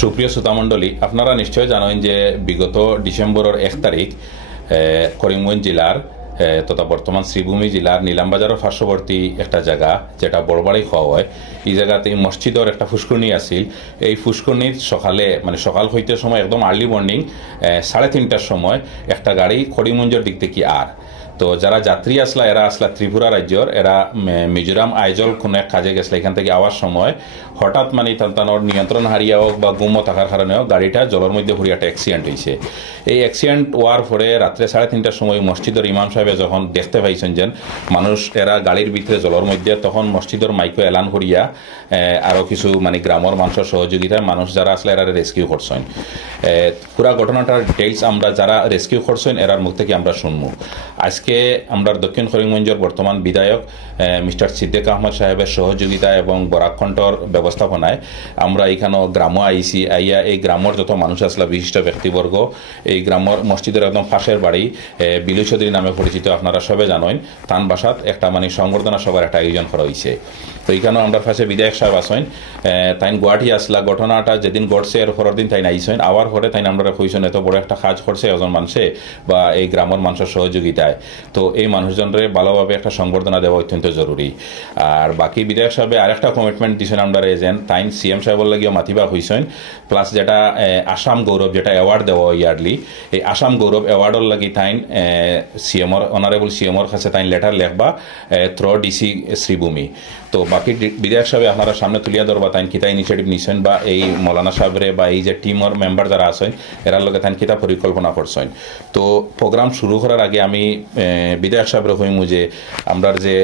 সুপ্রিয় শ্রোতামণ্ডলী, আপনারা নিশ্চয় জানেন যে বিগত ডিসেম্বরের 1 তারিখ করিমগঞ্জ জেলার তথা বর্তমান শ্রীভূমি জেলার নীলামবাজারের পার্শ্ববর্তী একটা জায়গা যেটা বড়বাড়ি খাওয়া হয়, এই জায়গাতে মসজিদের একটা ফুসকুনি আছিল। এই ফুসকুনির সকালে সকাল হইতে সময় একদম আর্লি মর্নিং 3:30টার সময় একটা গাড়ি করিমগঞ্জের দিক থেকে তো যারা যাত্রী আসলা এরা আসলা ত্রিপুরা রাজ্যর, এরা মিজোরাম আইজল কোনো এক কাজে গেছিল। এখান থেকে আওয়ার সময় হঠাৎ তানোর নিয়ন্ত্রণ হারিয়ে হোক বা গুমো থাকার কারণে হোক গাড়িটা জলের মধ্যে পড়ে একটা অ্যাক্সিডেন্ট হয়েছে। এই অ্যাক্সিডেন্ট হওয়ার পরে রাত্রে 3:30টার সময় মসজিদের ইমাম সাহেব যখন দেখতে পাইছেন যে মানুষ এরা গাড়ির ভিতরে জলের মধ্যে, তখন মসজিদের মাইকো এলান করিয়া আরও কিছু গ্রামের মানুষের সহযোগিতায় মানুষ যারা আসলে এরা রেস্কিউ করছেন। পুরা ঘটনাটার ডিটেইলস আমরা যারা রেস্কিউ করছেন এরার মুখ থেকে আমরা শুনবো। আজকে আমরা দক্ষিণ করিমগঞ্জের বর্তমান বিধায়ক মিস্টার সিদ্দিক আহমদ সাহেবের সহযোগিতা এবং বরাকণ্ঠর ব্যবস্থাপনায় আমরা এখানে গ্রামও আইসি আইয়া এই গ্রামের যত মানুষ আসলা বিশিষ্ট ব্যক্তিবর্গ, এই গ্রামের মসজিদের একদম পাশের বাড়ি বিলু চৌধুরী নামে পরিচিত, আপনারা সবে জানেন, তান বাসাত একটা সংবর্ধনা সভার একটা আয়োজন করা হয়েছে। তো এইখানেও আমরা পাশে বিধায়ক সাহেব আসেন, তাই গুয়াহাটি আসলা। ঘটনাটা যেদিন ঘটছে এর পরের দিন তাই আইসেন, আবার পরে তাই আমরা কইছেন এত বড় একটা কাজ করছে একজন মানুষে বা এই গ্রামের মানুষের সহযোগিতায়, তো এই মানুষজনরে ভালোভাবে একটা সংবর্ধনা দেওয়া অত্যন্ত জরুরি। আর বাকি বিধায়ক সাহেবে আরেকটা কমিটমেন্ট দিয়েছেন আমরা এজেন তাই সিএম সাহেবের লাগিও মাতিবা হয়েছেন, প্লাস যেটা আসাম গৌরব যেটা অ্যাওয়ার্ড দেওয়া ইয়ারলি, এই আসাম গৌরব অ্যাওয়ার্ডের লাগি তাই সিএমর অনারেবল সিএমর কাছে তাই লেটার লেখবা থ্রো ডিসি শ্রীভূমি। তো বাকি বিধায়ক সাহেব আপনারা সামনে তুলিয়া ধরবা তাই কিতা ইনিশিয়েটিভ নিছেন বা এই মৌলানা সাহেবরে বা এই যে টিমর মেম্বার যারা আছেন এরার লগে তাই কিতা পরিকল্পনা করছেন। তো প্রোগ্রাম শুরু করার আগে আমি বিধায়ক সাহেবরে হইমু যে আমরা যে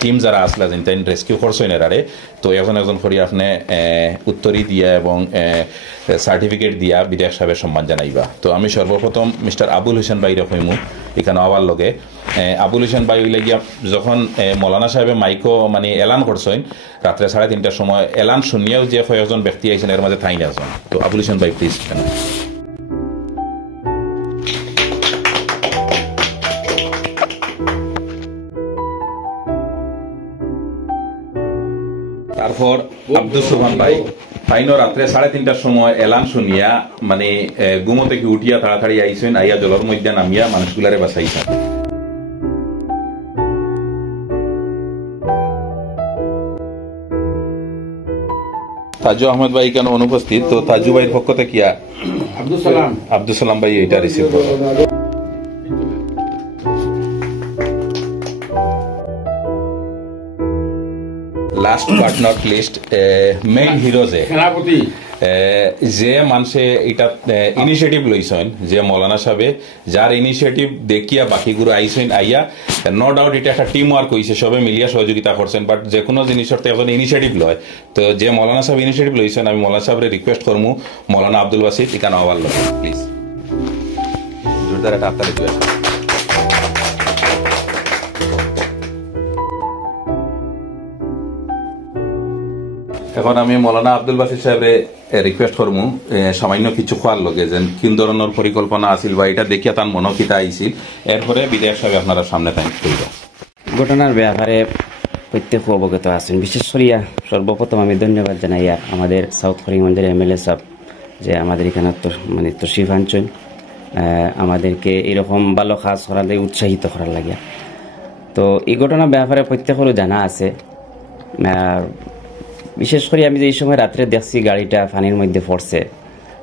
টিম যারা আসলা যেন তাই রেস্কিউ করছেন এরারে, তো একজন একজন করে আপনি উত্তরী দিয়া এবং সার্টিফিকেট দিয়া বিধায়ক সাহেবের সম্মান জানাইবা। তো আমি সর্বপ্রথম মিস্টার আবুল হোসেন ভাইরে হইমু এখানে আবার লগে। আবুল হোসেন ভাই হইলে গিয়া যখন মৌলানা সাহেবে মাইকো এলান করছেন রাত্রে 3:30টার সময়, এলান শুনিয়াও যে কয়েকজন ব্যক্তি আইছেন এর মাঝে থাইনে আছেন। তো আবুল হোসেন ভাই প্লিজ। তারপর আব্দুল সুবহান ভাই তাইনো রাত্রে 3:30টার সময় এলান শুনিয়া গুমো থেকে উঠিয়া তাড়াতাড়ি আইছেন, আইয়া জলের মধ্যে নামিয়া মানুষগুলারে বাঁচাইছেন। তাজু আহমেদ ভাই কেন অনুপস্থিত, তো তাজু ভাইয়ের পক্ষ থেকে আব্দুল সালাম ভাই এটা রিসিভ করবেন। Last but not list main hero যে মানুষে এটা ইনিশিয়েটিভ লইছেন, যে মৌলানা সাহেবে যার ইনিশিয়েটিভ দেখিয়া বাকিগুলো আইছেন আইয়া, নো ডাউট এটা একটা টিম ওয়ার্ক হয়েছে, সবে মিলিয়া সহযোগিতা করছেন, বাট যে কোনো জিনিসের তো এখন ইনিশিয়েটিভ লয়। তো যে মৌলানা সাহেব ইনিশিয়েটিভ লইছেন আমি মৌলানা সাহেবরে রিকোয়েস্ট করবো মৌলানা আব্দুল বাসিত এখানে আওয়াল লোক প্লিজ জোরদার একটা আপনার রিকোয়েস্ট। এখন আমি মৌলানা আব্দুল বাসির সাহেবরে রিকোয়েস্ট করবো সামান্য কিছু খোয়ার লগে যেন কিন ধরনের পরিকল্পনা আছিল বা এটা দেখিয়া তার মনোকিতা আইছিল, এরপরে বিধায়ক সাহেব আপনারা সামনে থাকবে। ঘটনার ব্যাপারে প্রত্যেক অবগত আছেন। বিশেষ করিয়া সর্বপ্রথম আমি ধন্যবাদ জানাই আমাদের সাউথ করিমগঞ্জের এমএলএ সাহেব যে আমাদের এখানে তশরিফ আনছেন, আমাদেরকে এরকম ভালো কাজ করার লাগে উৎসাহিত করার লাগে। তো এই ঘটনার ব্যাপারে প্রত্যেকেরও জানা আছে। বিশেষ করে আমি যে এই সময় রাত্রে দেখছি গাড়িটা পানির মধ্যে পড়ছে,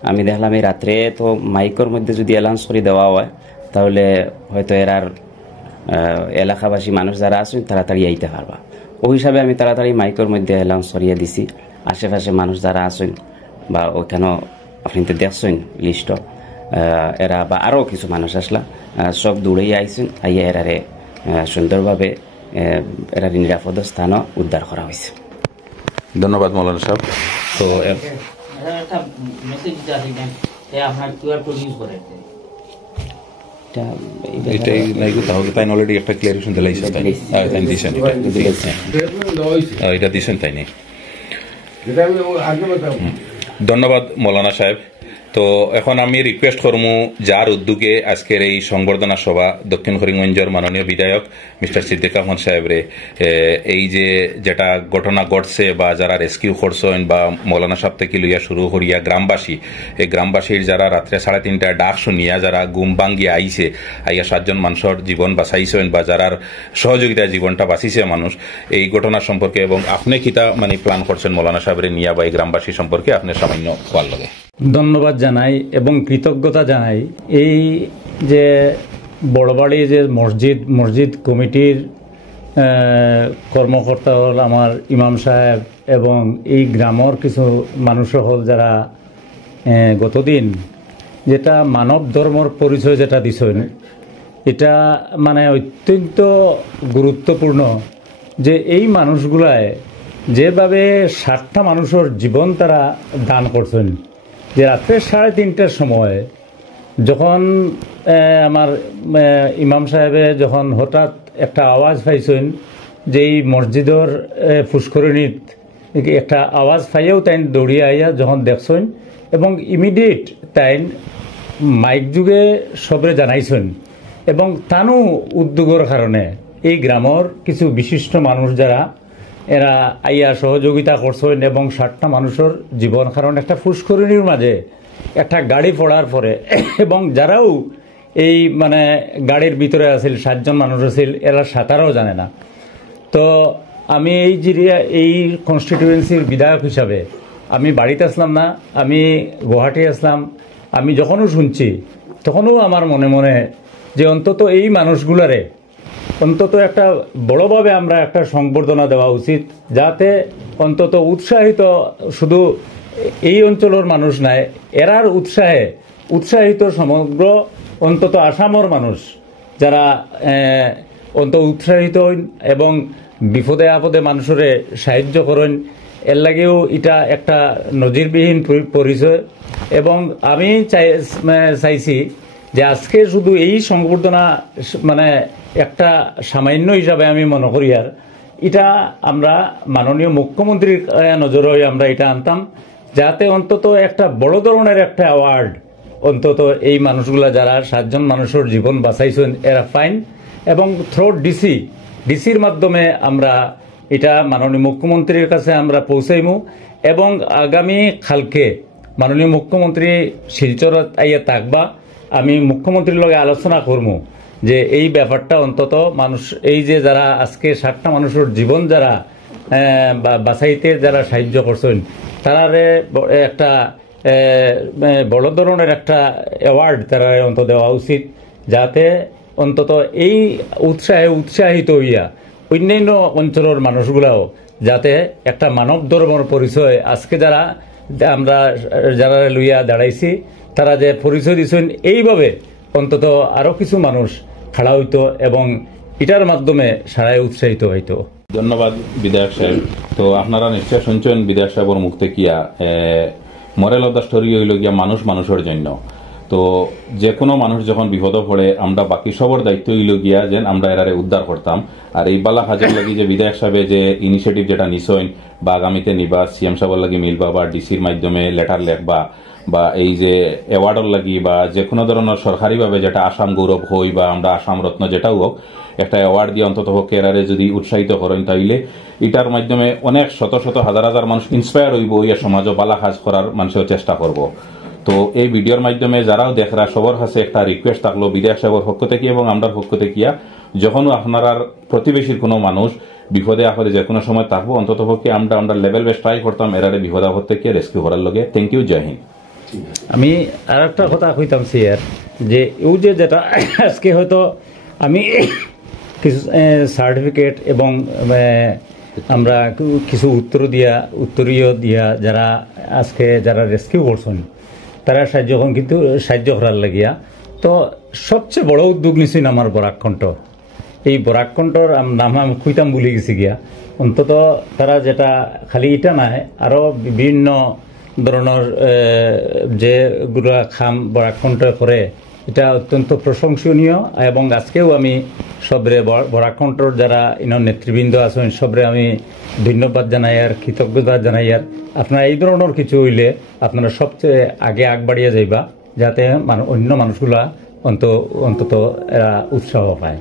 আমি দেখলাম এই রাত্রে তো মাইকের মধ্যে যদি অ্যালাউন্স করে দেওয়া হয় তাহলে হয়তো এরার এলাকাবাসী মানুষ যারা আছেন তাড়াতাড়ি আইতে পারবা। ওই হিসাবে আমি তাড়াতাড়ি মাইকের মধ্যে অ্যালাউন্স করিয়ে দিছি। আশেপাশে মানুষ যারা আছেন বা ওইখানেও আপনি তো দেখছেন লিস্ট, এরা বা আরও কিছু মানুষ আসলা সব দৌড়েই আইছেন, আইয়া এরারে সুন্দরভাবে এরার নিরাপদ স্থানও উদ্ধার করা হয়েছে। ধন্যবাদ মৌলানা সাহেব। তো অলরেডি একটা ক্লিয়ারেশন এটা দিয়েছেন তাই নেই। ধন্যবাদ মৌলানা সাহেব। তো এখন আমি রিকোয়েস্ট করমু যার উদ্যোগে আজকের এই সংবর্ধনা সভা দক্ষিণ করিমগঞ্জের মাননীয় বিধায়ক মিস্টার সিদ্দিক আহমদ সাহেবরে এই যে যেটা ঘটনা ঘটছে বা যারা রেস্কিউ করছেন বা মৌলানা সাহেব থেকে লইয়া শুরু করিয়া গ্রামবাসী এই গ্রামবাসীর যারা রাত্রে 3:30 ডাক শুনিয়া যারা ঘুম ভাঙ্গিয়া আইছে আইয়া 7 জন মানুষের জীবন বাঁচাইছেন বা যারার সহযোগিতায় জীবনটা বাঁচিছে মানুষ এই ঘটনা সম্পর্কে এবং আপনি কিতা মানে প্ল্যান করছেন মৌলানা সাহেবরে নিয়া বা এই গ্রামবাসী সম্পর্কে আপনি সামান্য কোয়ার লগে ধন্যবাদ জানাই এবং কৃতজ্ঞতা জানাই এই যে বড়বাড়ি যে মসজিদ কমিটির কর্মকর্তা হল আমার ইমাম সাহেব এবং এই গ্রামের কিছু মানুষ হল যারা গতদিন যেটা মানব ধর্মর পরিচয় যেটা দিছেন এটা মানে অত্যন্ত গুরুত্বপূর্ণ যে এই মানুষগুলায় যেভাবে 60টা মানুষের জীবন তারা দান করছেন যে রাত্রে 3:30টার সময় যখন আমার ইমাম সাহেবে যখন হঠাৎ একটা আওয়াজ পাইছেন যে এই মসজিদের পুষ্করিণীত একটা আওয়াজ পাইয়াও তাই দৌড়িয়ে আইয়া যখন দেখছেন এবং ইমিডিয়েট তাই মাইক যুগে সবরে জানাইছেন এবং তানু উদ্যোগের কারণে এই গ্রামের কিছু বিশিষ্ট মানুষ যারা এরা আইয়া সহযোগিতা করছেন এবং 60টা মানুষের জীবন কারণ একটা পুষ্করিণীর মাঝে একটা গাড়ি পড়ার পরে এবং যারাও এই মানে গাড়ির ভিতরে আছিল 7 জন মানুষ আছিল এরা সাঁতারও জানে না। তো আমি এই কনস্টিটিউয়েন্সির বিধায়ক হিসাবে আমি বাড়িতে আসলাম না, আমি গুয়াহাটি আসলাম। আমি যখনও শুনছি তখনও আমার মনে মনে যে অন্তত এই মানুষগুলারে অন্তত একটা বড়ভাবে আমরা একটা সংবর্ধনা দেওয়া উচিত যাতে অন্তত উৎসাহিত শুধু এই অঞ্চলের মানুষ নাই এরার উৎসাহিত সমগ্র অন্তত আসামের মানুষ যারা অন্তত উৎসাহিত এবং বিপদে আপদে মানুষের সাহায্য করেন এর লাগেও এটা একটা নজিরবিহীন পরিচয় এবং আমি চাইছি যে আজকে শুধু এই সংবর্ধনা মানে একটা সামান্য হিসাবে আমি মনে করি আর এটা আমরা মাননীয় মুখ্যমন্ত্রীর নজরে আমরা এটা আনতাম যাতে অন্তত একটা বড় ধরনের একটা অ্যাওয়ার্ড অন্তত এই মানুষগুলা যারা 7 জন মানুষের জীবন বাঁচাইছেন এরা ফাইন এবং থ্রু ডিসির মাধ্যমে আমরা এটা মাননীয় মুখ্যমন্ত্রীর কাছে আমরা পৌঁছাইমু এবং আগামী কালকে মাননীয় মুখ্যমন্ত্রী শিলচরত আইয়া থাকবা আমি মুখ্যমন্ত্রীর লগে আলোচনা করবো যে এই ব্যাপারটা অন্তত মানুষ এই যে যারা আজকে 60টা মানুষের জীবন যারা বাঁচাইতে যারা সাহায্য করছেন তারারে একটা বড় ধরনের একটা অ্যাওয়ার্ড তারা অন্তত দেওয়া উচিত যাতে অন্তত এই উৎসাহিত হইয়া অন্যান্য অঞ্চলের মানুষগুলাও যাতে একটা মানব ধর্মের পরিচয় আজকে যারা লইয়া দাঁড়াইছি তারা যে পরিচয় দিচ্ছেন এইভাবে অন্তত আরো কিছু মানুষ খাড়া হইতো এবং এটার মাধ্যমে সারাই উৎসাহিত হইতো। ধন্যবাদ বিধায়ক সাহেব। তো আপনারা নিশ্চয় শুনছেন বিধায়ক সাহেবের মুখ থেকে মরেল অফ দ্য স্টোরি হইল গিয়া মানুষের জন্য। তো যে কোনো মানুষ যখন বিপদে পড়ে আমরা বাকি সবর দায়িত্ব হইল গিয়া যেন আমরা এরারে উদ্ধার করতাম আর এই বালা হাজার লাগি যে বিধায়ক সাহেবে যে ইনিশিয়েটিভ যেটা নিছেন বা আগামীতে নিবা সিএম সাহেবের লাগি মিলবা বা ডিসির মাধ্যমে লেটার লেখবা বা এই যে অ্যাওয়ার্ডর লাগি বা যে কোনো ধরনের সরকারিভাবে যেটা আসাম গৌরব হই বা আমরা আসাম রত্ন যেটাও হোক একটা অ্যাওয়ার্ড দিয়ে অন্তত হোক এরারে যদি উৎসাহিত করেন তাইলে এটার মাধ্যমে অনেক শত শত হাজার মানুষ ইন্সপায়ার হইব ইয়া সমাজও বালা কাজ করার মানুষের চেষ্টা করব। তো এই ভিডিওর মাধ্যমে যারাও দেখরা সবার কাছে একটা রিকোয়েস্ট থাকলো বিধায়ক সাহেবের পক্ষ থেকে এবং আমরা পক্ষ থেকে যখনও আপনার প্রতিবেশীর কোনো মানুষ বিপদে আপদে যে কোনো সময় থাকবো অন্তত পক্ষে আমরা লেভেল বেস ট্রাই করতাম এরারে বিপদ আপদ থেকে রেস্কিউ করার লগে। থ্যাংক ইউ, জয় হিন্দ। আমি আর একটা কথা কইতাম স্যার যে এই যে যেটা আজকে হয়তো আমি কিছু সার্টিফিকেট এবং আমরা কিছু উত্তরীয় দিয়া যারা আজকে যারা রেস্কিউ করছেন তারা সাহায্য করার লাগিয়া তো সবচেয়ে বড় উদ্যোগ নিছেন আমার বরাককণ্ঠ। এই বরাককণ্ঠর নাম আমি কইতাম ভুলে গেছি গিয়া অন্তত তারা যেটা খালি এটা নাই আরো বিভিন্ন ধরনের যেগুলা খাম বরাককণ্ঠ করে এটা অত্যন্ত প্রশংসনীয় এবং আজকেও আমি সবরে বরাকণ্ঠর যারা ইনার নেতৃবৃন্দ আছেন সবরে আমি ধন্যবাদ জানাই আর কৃতজ্ঞতা জানাই আর আপনারা এই ধরনের কিছু হইলে আপনারা সবচেয়ে আগে আগবাড়িয়ে যাইবা যাতে অন্য মানুষগুলা অন্তত এরা উৎসাহ পায়।